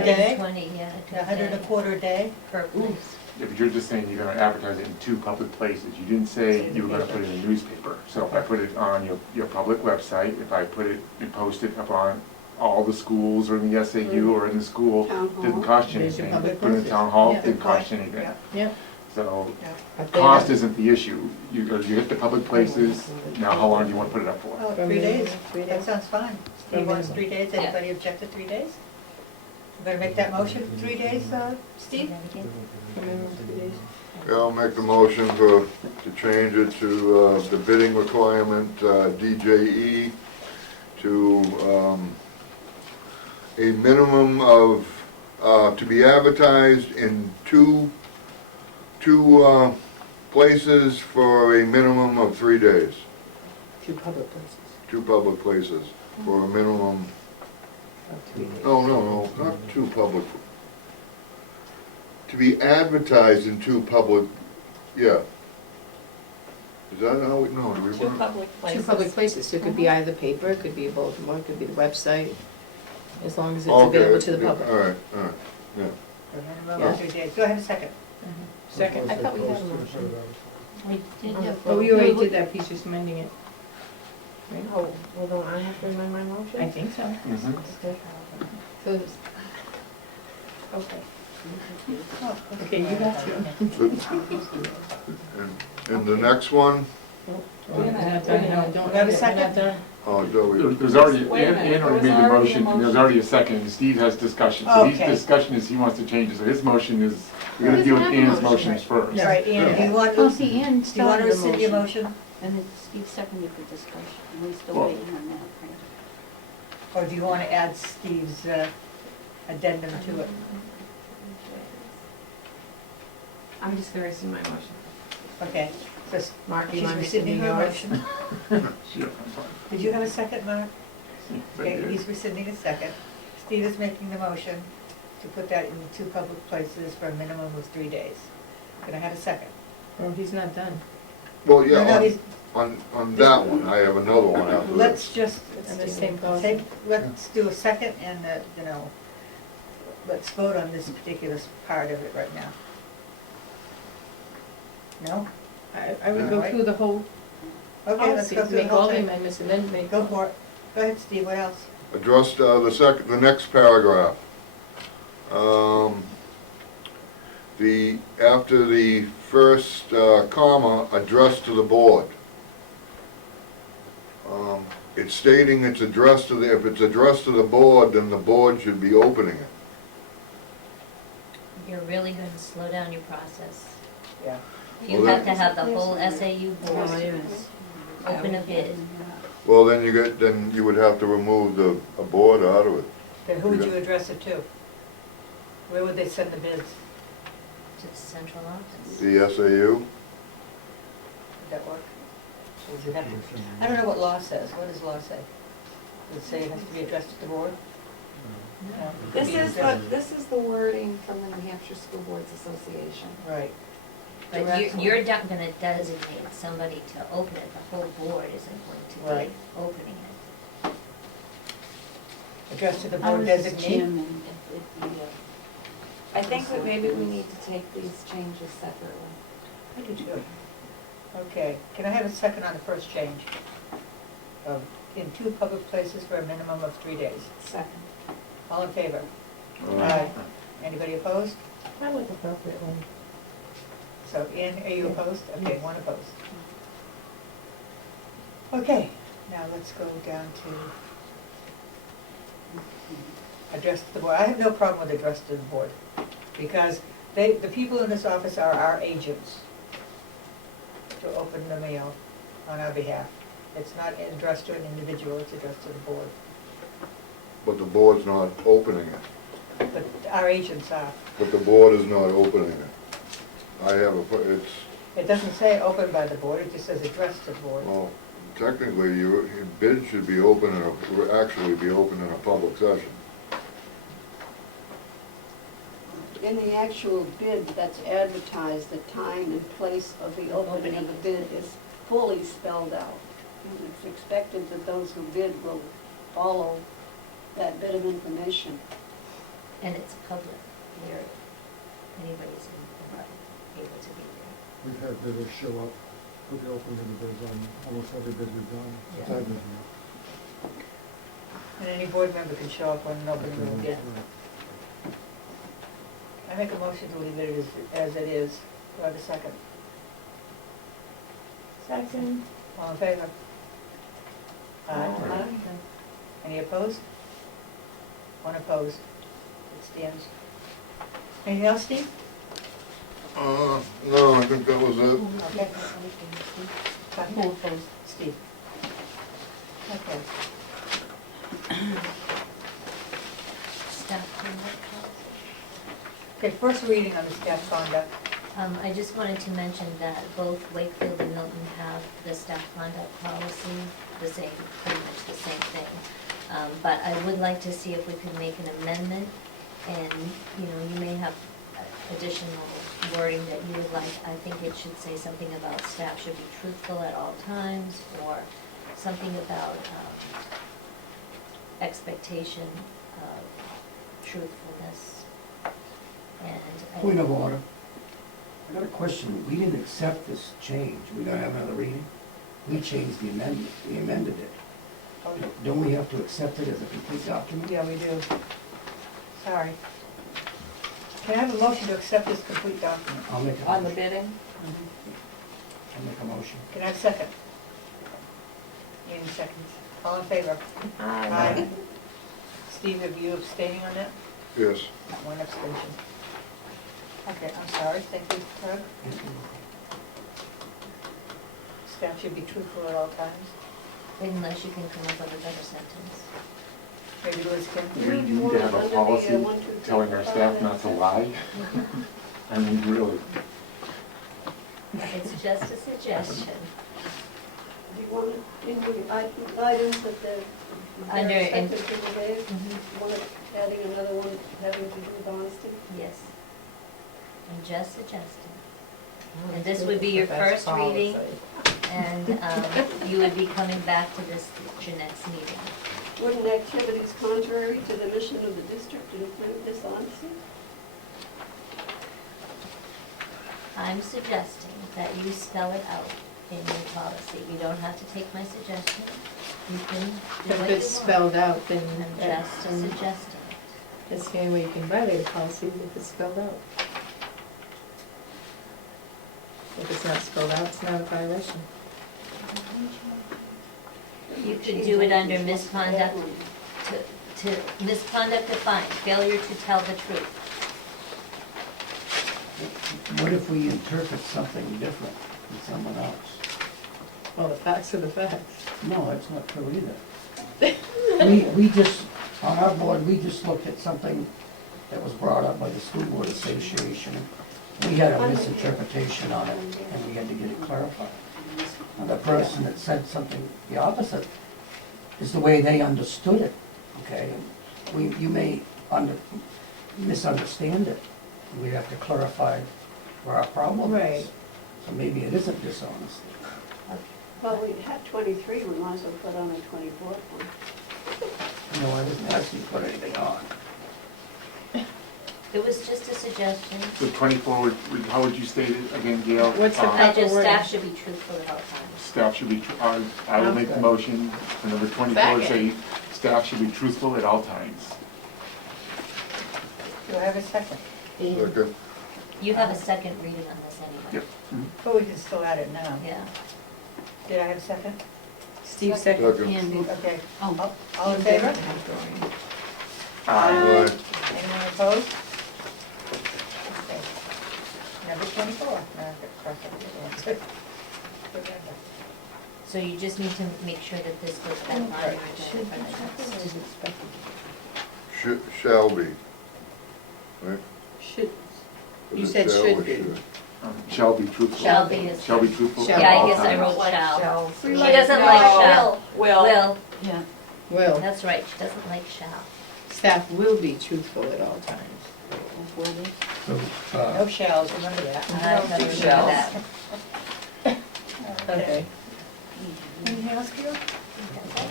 a day? 120, yeah. $125 a day? Per place. Yeah, but you're just saying you're gonna advertise it in 2 public places. You didn't say you were gonna put it in a newspaper. So if I put it on your public website, if I put it and post it up on all the schools or in the SAU or in the school, Town hall. didn't cost you There's your anything. public Put it in places. town hall, Yeah. didn't cost you anything. Yeah. Yep. So But they cost have- isn't the issue. You hit the public places, now how long do you wanna put it up for? Oh, For 3 days, 3 that days. sounds fine. Steve wants minimum. 3 days, Yeah. anybody object to 3 days? You gonna make that motion for 3 days, Steve? For minimum 3 days. Yeah, I'll make the motion to change it to the bidding requirement, DJE, to a minimum of, to be advertised in two places for a minimum of 3 days. 2 public places. 2 public places for a minimum, Of 3 days. no, not 2 public. To be advertised in 2 public, yeah. Is that how we, no, do we Two want? public 2 places. public places, so it could be either paper, it could be a bulletin board, it could be the website, as long as it's Okay, available to the yeah, public. All right, yeah. For minimum of 3 days. Do I have a second? Second. I thought we had a motion. We did have. Oh, we already did that, he's just amending it. Right? Oh, well, don't I have to amend my I motion? think so. Mhm. So, it's- okay. Oh, Okay, you have to. And the next one, We're not done, no, don't. We have a we're second? not done. oh, Joey, There's already, Wait a minute, Ann already there made was the already a motion, and there's motion. already a second, and Steve has discussion. So his Okay. discussion is he wants to change it, so his motion is, we're gonna deal with Doesn't have a Ann's motion. motions first. All right, Ann, do you want, Oh, do see, Ann you want started to the rescind your motion, motion? and then Steve seconded the discussion, and we're still Well- waiting on that, right? Or do you want to add Steve's addendum to it? I'm just gonna rescind my motion. Okay, so Mark, you she's mind rescinding her rescinding yours? motion. Sure, I'm fine. Did you have a second, Mark? I Okay, did. he's rescinding a second. Steve is making the motion to put that in 2 public places for a minimum of 3 days. Can I have a second? Oh, he's not done. well, No, no, yeah, he's- on that one, I have another one after Let's this. just, And the same goes. let's do a second and, let's vote on this particular part of it right now. No? I would go through the whole Okay, let's policy, go through the make all whole the thing. amendments, and then make. Go for it. Go ahead, Steve, what else? Addressed, the next paragraph. After the first comma, addressed to the board. It's stating it's addressed to the, if it's addressed to the board, then the board should be opening it. You're really going to slow down your process. Yeah. You Well, have to have the whole SAU board open a bid. Well, then then you would have to remove a board out of it. Then who would you address it to? Where would they send the bids? To the central office. The SAU, Would that work? Or would you have to- I don't know what law says. What does law say? Does it say it has to be addressed to the board? No. This is the wording from the New Hampshire School Boards Association. Right. But Correct. you're not gonna designate somebody to open it, the whole board isn't going to Right. be opening it. Addressed to the I board was as designee? chairman, if we, I think that maybe we need to take these changes separately. I do too. Okay, can I have a second on the first change? In 2 public places for a minimum of 3 days. Second. All in favor? Aye. Anybody opposed? I look appropriately. So, Ann, are you opposed? Okay, 1 opposed. Okay, now let's go down to address to the board. I have no problem with address to the board, because the people in this office are our agents to open the mail on our behalf. It's not addressed to an individual, it's addressed to the board. but the board's not opening it. But our agents are. But the board is not opening it. I have it's, It doesn't say open by the board, it just says addressed to the board. well, technically, your bid should be open actually be open in a public session. in the actual bid that's advertised, the time and place of the opening of the bid is fully spelled out. And it's expected that those who bid will follow that bit of information. and it's public, where anybody's able to be there. We've had bidders show up for the opening of the bids on almost every bid we've done since Yeah. I've been here. And any board member can show up when nobody will get. I make a motion to leave it as it is. Do I have a second? Second. All in favor? Aye. Any opposed? One opposed. It stands. Anything else, Steve? No, I think that was it. Okay. Who opposed? Steve. Okay. Staff conduct policy. Okay, first reading on the staff conduct. I just wanted to mention that both Wakefield and Milton have the staff conduct policy, the same, pretty much the same thing. But I would like to see if we could make an amendment, and, you know, you may have additional wording that you would like. I think it should say something about staff should be truthful at all times, or something about expectation of truthfulness. And Point of order. I got a question. We didn't accept this change. We gotta have another reading? We changed the amendment. We amended it. Oh, Don't we have to accept it as a complete document? yeah, we do. Sorry. Can I have a motion to accept this complete document? I'll make a On the motion. bidding? I'll make a motion. Can I have a second? Any seconds? All in favor? Aye. Steve, are you abstaining on that? Yes. One abstention. Okay, I'm sorry, thank you, Doug. Staff should be truthful at all times. unless you can come up with a better sentence. Maybe Liz can. We need to have a policy telling our staff not to lie. I mean, really. It's just a suggestion. Do you want it in the items that they're Under in- expected to be made? Want it adding another one having to do with honesty? Yes. I'm just suggesting. And this would be your first reading, and you would be coming back to this at your next meeting. Wouldn't activities contrary to the mission of the district include dishonesty? I'm suggesting that you spell it out in your policy. You don't have to take my suggestion. You can do If what you it's want. spelled out, then I'm just suggesting. that's the only way you can violate a policy, if it's spelled out. If it's not spelled out, it's not a violation. You could do it under misconduct, to misconduct defined, failure to tell the truth. What if we interpret something different than someone else? Well, the facts are the facts. No, that's not true either. We just, on our board, we just looked at something that was brought up by the School Board Association. We had a misinterpretation on it, and we had to get it clarified. And the person that said something the opposite is the way they understood it, okay? You may misunderstand it. We have to clarify where our problem is. Right. So maybe it isn't dishonesty. Well, we had 23, we might as well put on a 24th one. No, I didn't ask you to put anything on. It was just a suggestion. So 24, how would you state it again, Gail? What's the I proper just, wording? staff should be truthful at all times. Staff should be, I will make the motion for number 24, say, staff should be truthful at all times. Do I have a second? Second. You have a second reading on this anyway. Yep. But we can still add it now. Yeah. Did I have a second? Steve second. Second. Steve, okay. All in favor? Aye. Anyone opposed? Okay. Number 24. Now I've got to cross out the other ones. Remember. So you just need to make sure that this goes back on your agenda for the next. Shall be. Right? Should, Was You it said shall should or be. should? Shall be truthful. Shall be is. Shall be truthful Shall. at Yeah, I all guess I times. wrote shall. We She like doesn't no. like shall. Will. Will, will, that's right, she doesn't like shall. staff will be truthful at all times. So, No shells, remember that. I have to remember shells. that. Okay. Anything else, Gil?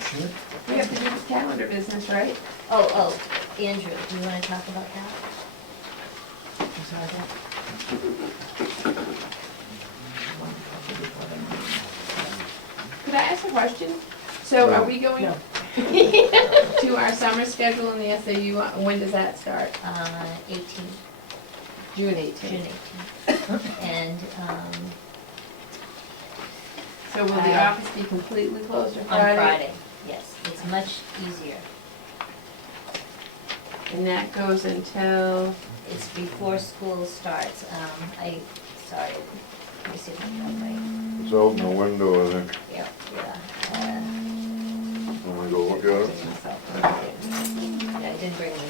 should? We have to do this calendar business, right? Oh, Andrew, do you wanna talk about that? Could I ask a question? So are we going to our summer schedule in the SAU, when does that start? 18th, June June 18th. 18th. And, So will the office be completely closed on on Friday? Friday, yes, it's much easier. And that goes until, It's before school starts, sorry, let me see if I got right, It's out in the window, I think. yeah. Let me go look at it. Yeah, I didn't bring it.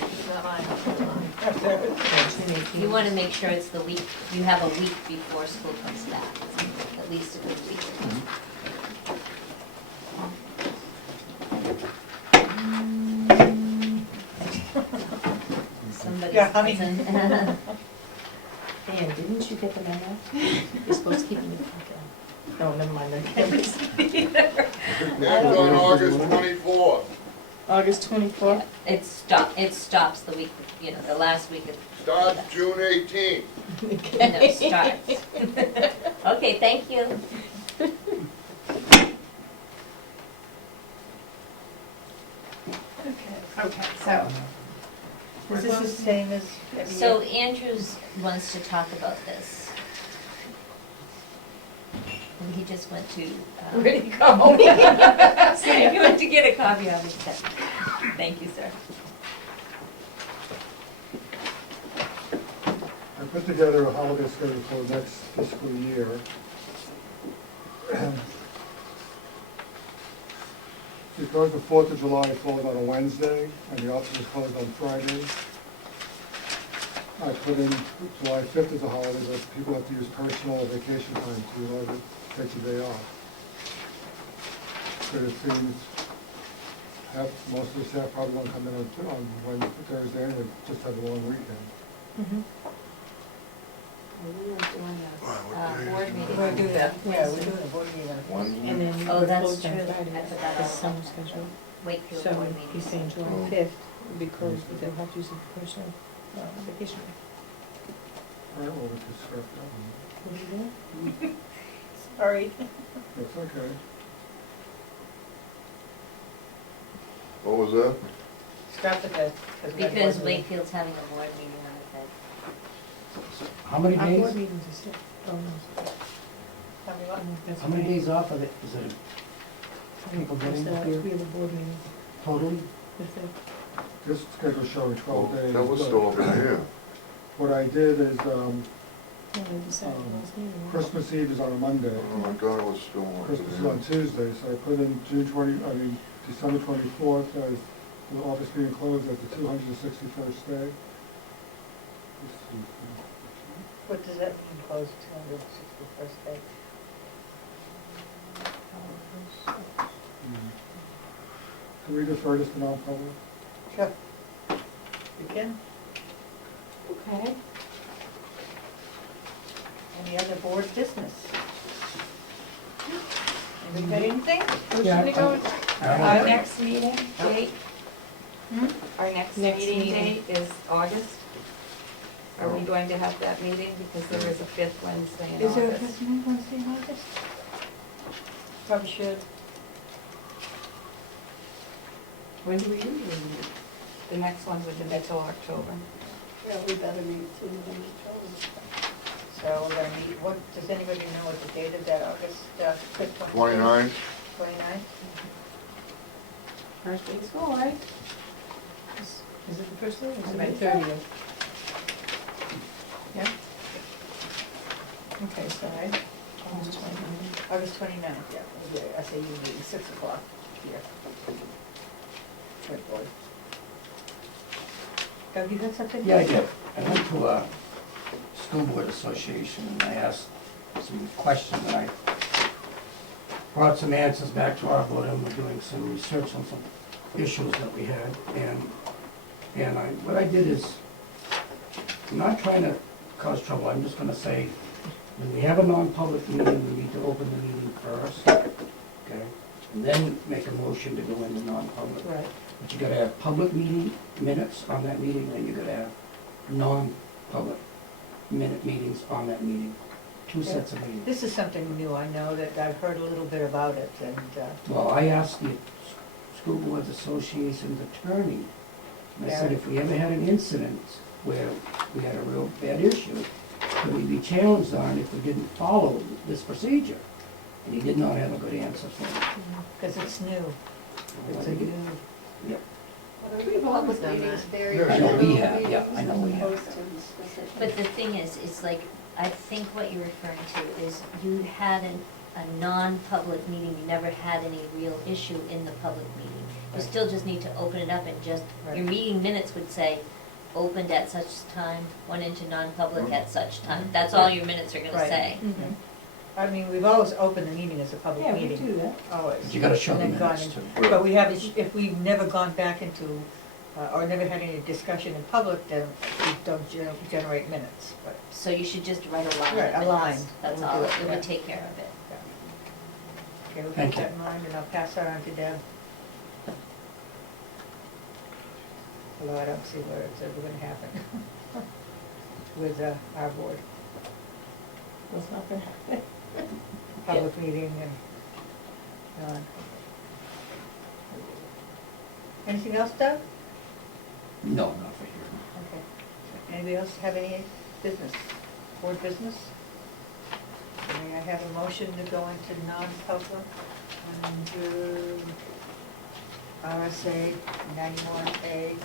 You wanna make sure it's the week, you have a week before school comes back, at least a good week. Somebody's Yeah, honey. cousin. Dan, didn't you get the memo? You're supposed to keep it in your pocket. Oh, never mind then. It's on August 24th. August 24th? It stops the week, the last week of. Starts June 18th. No, starts. Okay, thank you. Okay, so. Is this the same as every So year? Andrews wants to talk about this. And he just went to. Where'd he go? He went to get a copy of it. Thank you, sir. I put together a holiday schedule for next fiscal year. Because the 4th of July falls on a Wednesday and the office is closed on Friday, I put in July 5th as a holiday, but people have to use personal or vacation time to in order to take the day off. But it seems most of the staff probably won't come in on Wednesday, Thursday, and just have a long weekend. We are doing What a day board is meeting. We're gonna do that, yeah, we're doing a board meeting on One And year. then Oh, we're that's closed on true. Friday. I forgot The all summer that. schedule. Wakefield So board meeting. he's saying July Oh. 5th would be closed, but they'll have to use it for personal vacation. All right, well, we can scrap that one. What do you do? Sorry. That's okay. What was that? Scrap the fifth. we have Because board meeting. Wakefield's having a board meeting on the 5th. How many Our board days, meetings are still, oh, no. Tell me what? That's how many okay. days off of it, is it people getting Still have here 3 of the board meetings. totally? If they- This schedule's showing 12 days. That was but still up in here. What I did is, well, they decided last meeting. Christmas Eve is on a Monday. Oh, I thought it was still up in Christmas is on here. Tuesday, so I put in December 24th as the office being closed as the 261st day. What does that mean, closed 261st day? Can we defer this to non-public? Sure. You can. Okay. Any other board business? Anybody got anything? Yeah, Motion to go, Our next meeting date? Hmm? Our next Next meeting meeting. date is August. Are we going to have that meeting? Because there is a fifth Wednesday in Is there a August. fifth Wednesday in August? Probably should. when do we usually meet? The next one wouldn't be till October. Yeah, we better meet sooner than October. So we're gonna meet, does anybody know what the date of that August, 5th? 29th? 29th? First day of school, right? Is it the first day or is it Right. the 30th? Yeah? Okay, sorry. August 29th. August 29th, yeah, it'll be a SAU meeting, 6 o'clock here. Good boy. Doug, you got something? Yeah, I did. I went to a school board association and I asked some questions and I brought some answers back to our board and we're doing some research on some issues that we had. And what I did is, I'm not trying to cause trouble, I'm just gonna say, when we have a non-public meeting, we need to open the meeting first, okay? And then make a motion to go into non-public. Right. But you gotta have public meeting minutes on that meeting, and you gotta have non-public meetings on that meeting. Two sets of meetings. This is something new, I know that I've heard a little bit about it, and, Well, I asked the School Boards Association's attorney, and I said, if we ever had an incident where we had a real bad issue, could we be challenged on if we didn't follow this procedure? And he did not have a good answer for me. because it's new. It's a Well, new, Yep. Well, the We've always public done meetings that. very Yeah, I know we general have, yeah, meetings I know as we have. opposed to specific. But the thing is, it's like, I think what you're referring to is you had a non-public meeting, you never had any real issue in the public meeting. You Right. still just need to open it up and just, Right. your meeting minutes would say, opened at such time, went into non-public at such time. That's all your minutes are gonna Right. say. Mhm. I mean, we've always opened the meeting as a public Yeah, we meeting. do that. Always. But you gotta show And the then gone minutes in- too. But we haven't, if we've never gone back into, or never had any discussion in public, then we don't generate minutes, but. So you should just write a line of Right, a minutes. line. That's We'll all, do it, it yeah. would take care of it. Okay, we'll keep Thank you. that in mind, and I'll pass that on to Deb. Although I don't see where it's ever gonna happen with our board, That's not gonna happen. public meeting and, anything else, Doug? No, not for here. Okay. Anybody else have any business, board business? May I have a motion to go into non-public under RSA 91A?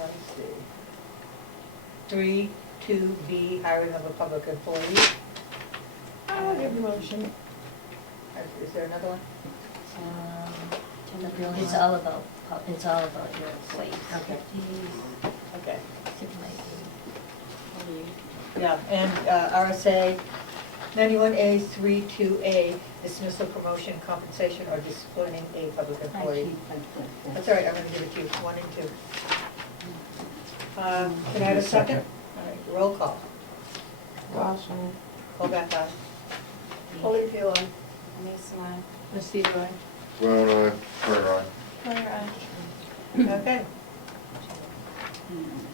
Let's see. 3(2)B, hiring of a public employee. I'll give the motion. Is there another one? It's all about, it's all about your employees. Okay. Okay. It might be. Yeah, and RSA 91A 3(2)A, dismissal, promotion, compensation, or disciplining a public employee. That's all right, I'm gonna give it to you, 1 and 2. Can I have a second? All right, roll call. Caution. Call back on. Holyfield, aye. Mason, aye. Steve, aye. Well, Further on. Claire, aye. Okay. Hmm.